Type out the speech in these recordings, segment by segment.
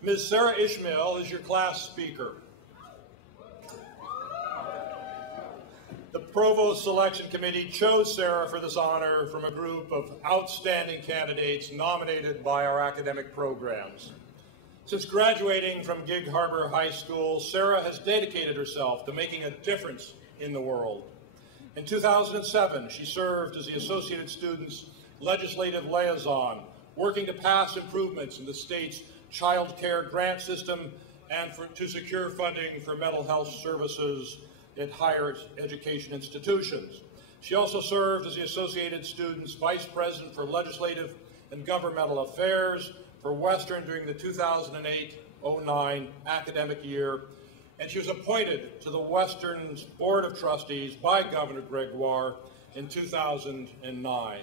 Ms. Sarah Ishmael is your class speaker. The Provost Selection Committee chose Sarah for this honor from a group of outstanding candidates nominated by our academic programs. Since graduating from Gig Harbor High School, Sarah has dedicated herself to making a difference in the world. In 2007, she served as the Associated Students Legislative Liaison, working to pass improvements in the state's child care grant system and to secure funding for mental health services at higher education institutions. She also served as the Associated Students Vice President for Legislative and Governmental Affairs for Western during the 2008-09 academic year, and she was appointed to the Western's Board of Trustees by Governor Gregoire in 2009.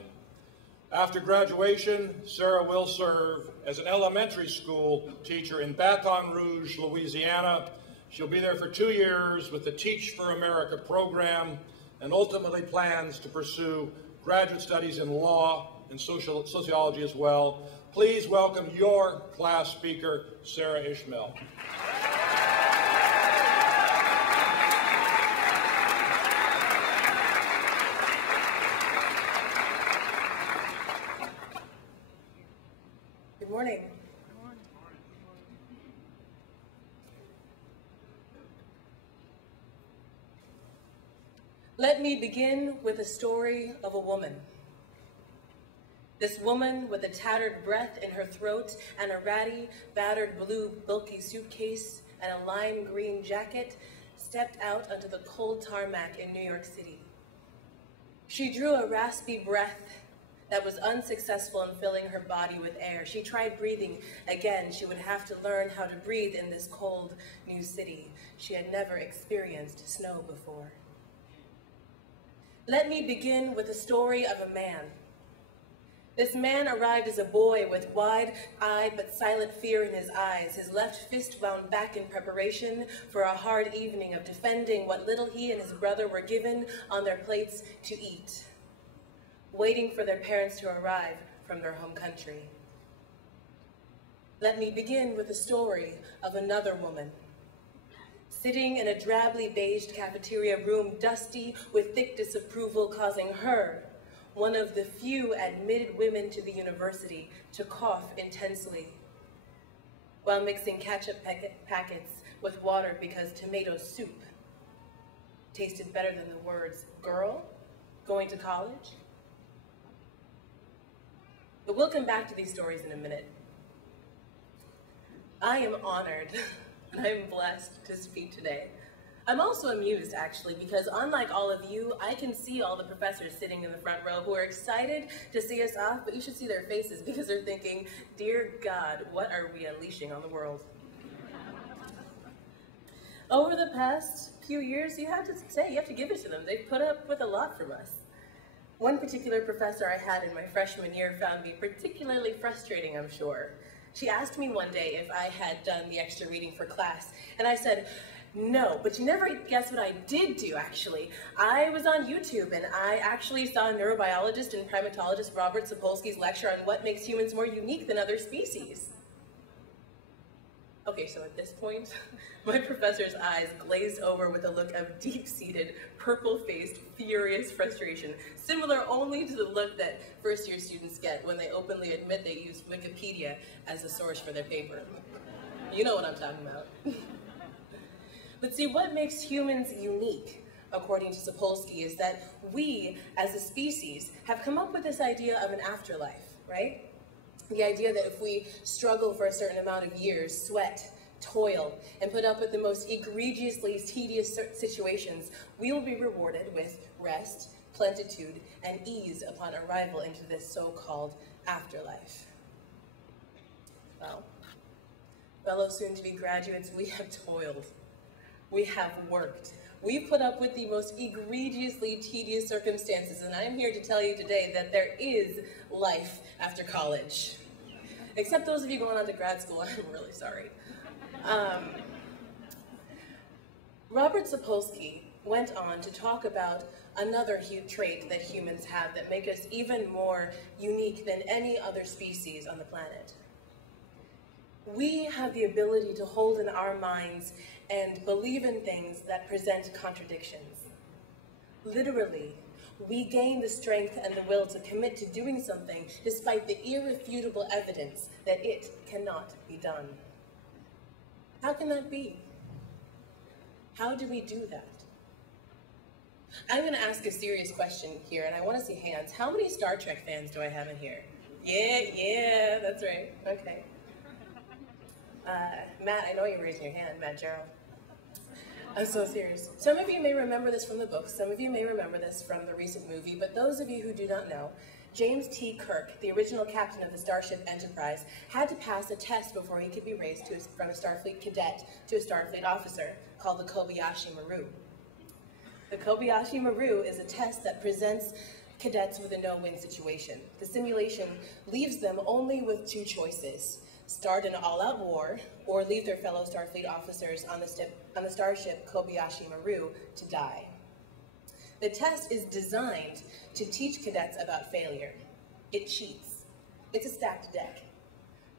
After graduation, Sarah will serve as an elementary school teacher in Baton Rouge, Louisiana. She'll be there for 2 years with the Teach for America program and ultimately plans to pursue graduate studies in law and sociology as well. Please welcome your class speaker, Sarah Ishmael. Good morning. Let me begin with a story of a woman. This woman with a tattered breath in her throat and a ratty, battered blue bulky suitcase and a lime green jacket stepped out onto the cold tarmac in New York City. She drew a raspy breath that was unsuccessful in filling her body with air. She tried breathing again. She would have to learn how to breathe in this cold new city. She had never experienced snow before. Let me begin with the story of a man. This man arrived as a boy with wide-eyed but silent fear in his eyes, his left fist wound back in preparation for a hard evening of defending what little he and his brother were given on their plates to eat, waiting for their parents to arrive from their home country. Let me begin with the story of another woman. Sitting in a drably beiged cafeteria room, dusty with thick disapproval, causing her, one of the few admitted women to the university, to cough intensely while mixing ketchup packets with water because tomato soup tasted better than the words, "Girl, going to college?" But we'll come back to these stories in a minute. I am honored and I'm blessed to speak today. I'm also amused, actually, because unlike all of you, I can see all the professors sitting in the front row who are excited to see us off, but you should see their faces because they're thinking, dear God, what are we unleashing on the world? Over the past few years, you have to give it to them. They've put up with a lot from us. One particular professor I had in my freshman year found me particularly frustrating, I'm sure. She asked me one day if I had done the extra reading for class, and I said, no, but you never guess what I did do, actually. I was on YouTube, and I actually saw neurobiologist and primatologist Robert Sapolsky's lecture on what makes humans more unique than other species. Okay, so at this point, my professor's eyes glazed over with a look of deep-seated, purple-faced, furious frustration, similar only to the look that first-year students get when they openly admit they use Wikipedia as a source for their paper. You know what I'm talking about. But see, what makes humans unique, according to Sapolsky, is that we, as a species, have come up with this idea of an afterlife, right? The idea that if we struggle for a certain amount of years, sweat, toil, and put up with the most egregiously tedious situations, we will be rewarded with rest, plenitude, and ease upon arrival into this so-called afterlife. Well, fellow soon-to-be graduates, we have toiled. We have worked. We've put up with the most egregiously tedious circumstances, and I'm here to tell you today that there is life after college. Except those of you going on to grad school, I'm really sorry. Robert Sapolsky went on to talk about another trait that humans have that make us even more unique than any other species on the planet. We have the ability to hold in our minds and believe in things that present contradictions. Literally, we gain the strength and the will to commit to doing something despite the irrefutable evidence that it cannot be done. How can that be? How do we do that? I'm going to ask a serious question here, and I want to see hands. How many Star Trek fans do I have in here? Yeah, that's right. Okay. Matt, I know you're raising your hand, Matt Gerald. I'm so serious. Some of you may remember this from the book, some of you may remember this from the recent movie, but those of you who do not know, James T. Kirk, the original captain of the Starship Enterprise, had to pass a test before he could be raised from a Starfleet cadet to a Starfleet officer, called the Kobayashi Maru. The Kobayashi Maru is a test that presents cadets with a no-win situation. The simulation leaves them only with two choices: start an all-out war, or leave their fellow Starfleet officers on the starship Kobayashi Maru to die. The test is designed to teach cadets about failure. It cheats. It's a stacked deck.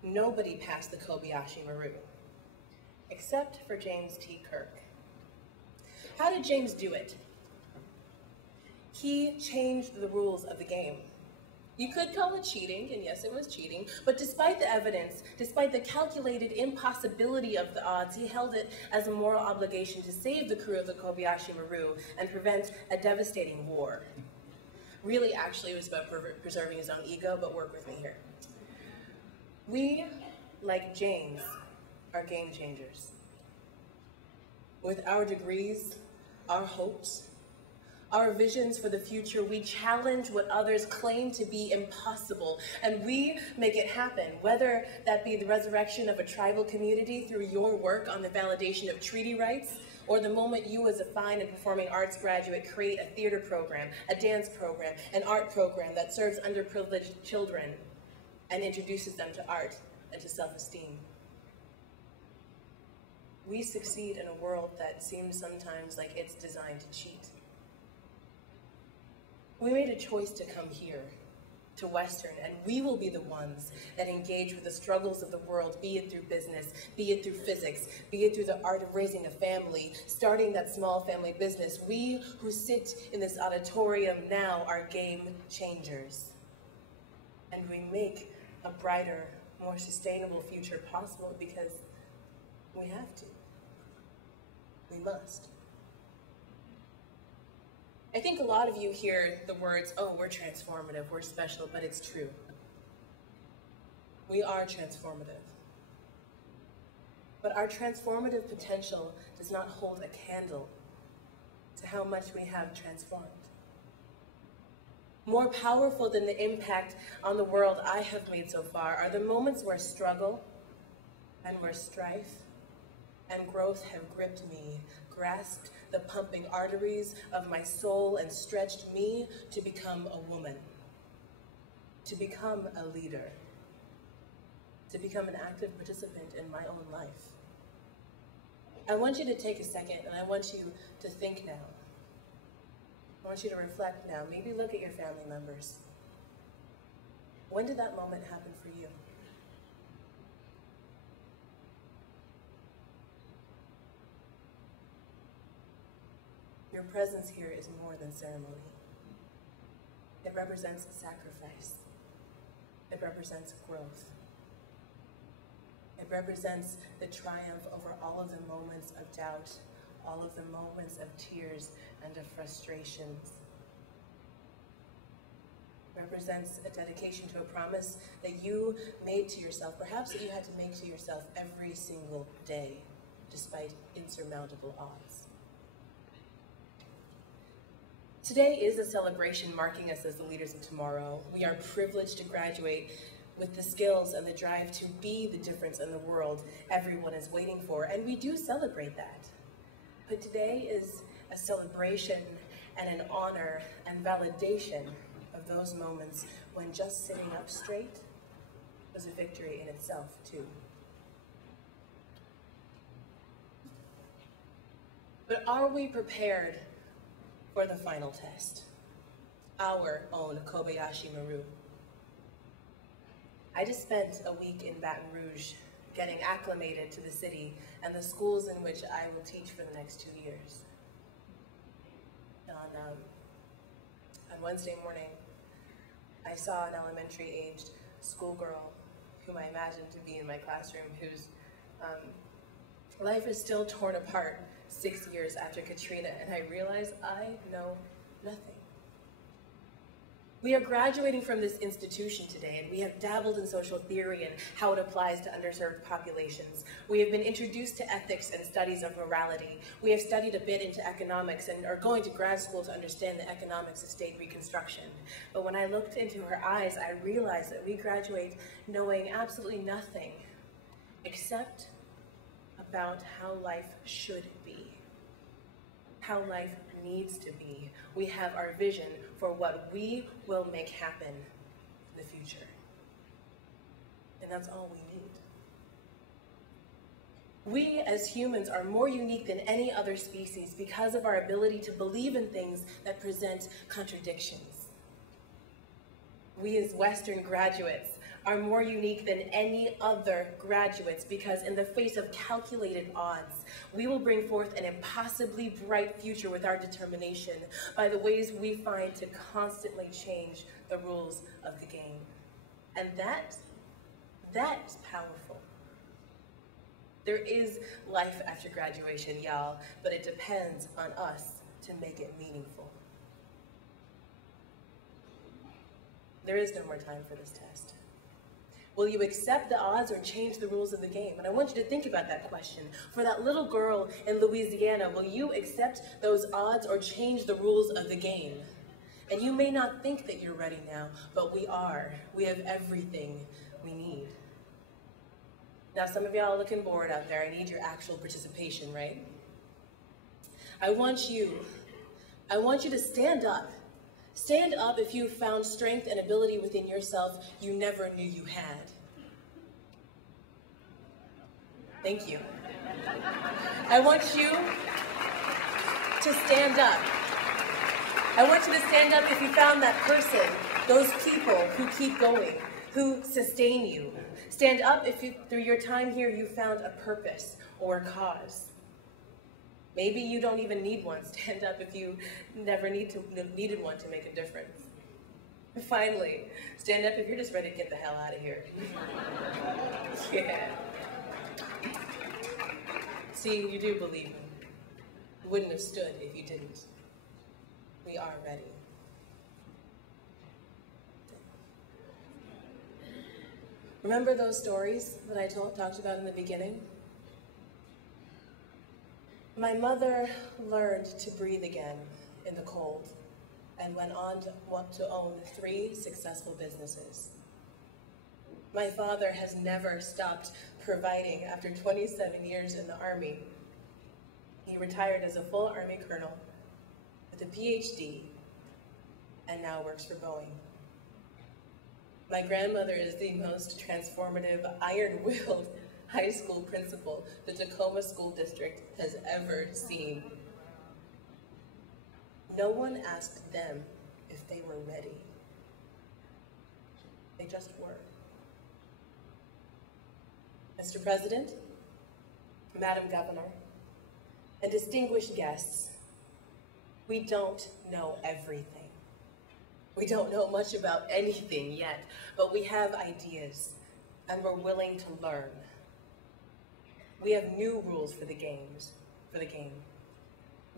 Nobody passed the Kobayashi Maru, except for James T. Kirk. How did James do it? He changed the rules of the game. You could call it cheating, and yes, it was cheating, but despite the evidence, despite the calculated impossibility of the odds, he held it as a moral obligation to save the crew of the Kobayashi Maru and prevent a devastating war. Really, actually, it was about preserving his own ego, but work with me here. We, like James, are game changers. With our degrees, our hopes, our visions for the future, we challenge what others claim to be impossible, and we make it happen, whether that be the resurrection of a tribal community through your work on the validation of treaty rights, or the moment you as a fine and performing arts graduate create a theater program, a dance program, an art program that serves underprivileged children and introduces them to art and to self-esteem. We succeed in a world that seems sometimes like it's designed to cheat. We made a choice to come here, to Western, and we will be the ones that engage with the struggles of the world, be it through business, be it through physics, be it through the art of raising a family, starting that small family business. We who sit in this auditorium now are game changers. And we make a brighter, more sustainable future possible because we have to. We must. I think a lot of you hear the words, oh, we're transformative, we're special, but it's true. We are transformative. But our transformative potential does not hold a candle to how much we have transformed. More powerful than the impact on the world I have made so far are the moments where struggle and where strife and growth have gripped me, grasped the pumping arteries of my soul and stretched me to become a woman, to become a leader, to become an active participant in my own life. I want you to take a second and I want you to think now. I want you to reflect now. Maybe look at your family members. When did that moment happen for you? Your presence here is more than ceremony. It represents sacrifice. It represents growth. It represents the triumph over all of the moments of doubt, all of the moments of tears and of frustrations. It represents a dedication to a promise that you made to yourself, perhaps that you had to make to yourself every single day, despite insurmountable odds. Today is a celebration marking us as the leaders of tomorrow. We are privileged to graduate with the skills and the drive to be the difference in the world everyone is waiting for, and we do celebrate that. But today is a celebration and an honor and validation of those moments when just sitting up straight was a victory in itself, too. But are we prepared for the final test? Our own Kobayashi Maru. I just spent a week in Baton Rouge getting acclimated to the city and the schools in which I will teach for the next 2 years. On Wednesday morning, I saw an elementary-aged schoolgirl whom I imagined to be in my classroom, whose life is still torn apart 6 years after Katrina, and I realized I know nothing. We are graduating from this institution today, and we have dabbled in social theory and how it applies to underserved populations. We have been introduced to ethics and studies of morality. We have studied a bit into economics and are going to grad school to understand the economics of state reconstruction. But when I looked into her eyes, I realized that we graduate knowing absolutely nothing except about how life should be, how life needs to be. We have our vision for what we will make happen in the future. And that's all we need. We as humans are more unique than any other species because of our ability to believe in things that present contradictions. We as Western graduates are more unique than any other graduates because in the face of calculated odds, we will bring forth an impossibly bright future with our determination by the ways we find to constantly change the rules of the game. And that is powerful. There is life after graduation, y'all, but it depends on us to make it meaningful. There is no more time for this test. Will you accept the odds or change the rules of the game? And I want you to think about that question. For that little girl in Louisiana, will you accept those odds or change the rules of the game? And you may not think that you're ready now, but we are. We have everything we need. Now, some of y'all are looking bored out there. I need your actual participation, right? I want you to stand up. Stand up if you found strength and ability within yourself you never knew you had. Thank you. I want you to stand up. I want you to stand up if you found that person, those people who keep going, who sustain you. Stand up if through your time here you found a purpose or a cause. Maybe you don't even need one. Stand up if you never needed one to make a difference. Finally, stand up if you're just ready to get the hell out of here. Yeah. See, you do believe me. You wouldn't have stood if you didn't. We are ready. Remember those stories that I talked about in the beginning? My mother learned to breathe again in the cold and went on to own 3 successful businesses. My father has never stopped providing after 27 years in the Army. He retired as a full Army colonel with a PhD and now works for Boeing. My grandmother is the most transformative, iron-willed high school principal the Tacoma School District has ever seen. No one asked them if they were ready. They just were. Mr. President, Madam Governor, and distinguished guests, we don't know everything. We don't know much about anything yet, but we have ideas, and we're willing to learn. We have new rules for the game.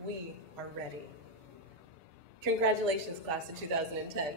We are ready. Congratulations, class of 2010.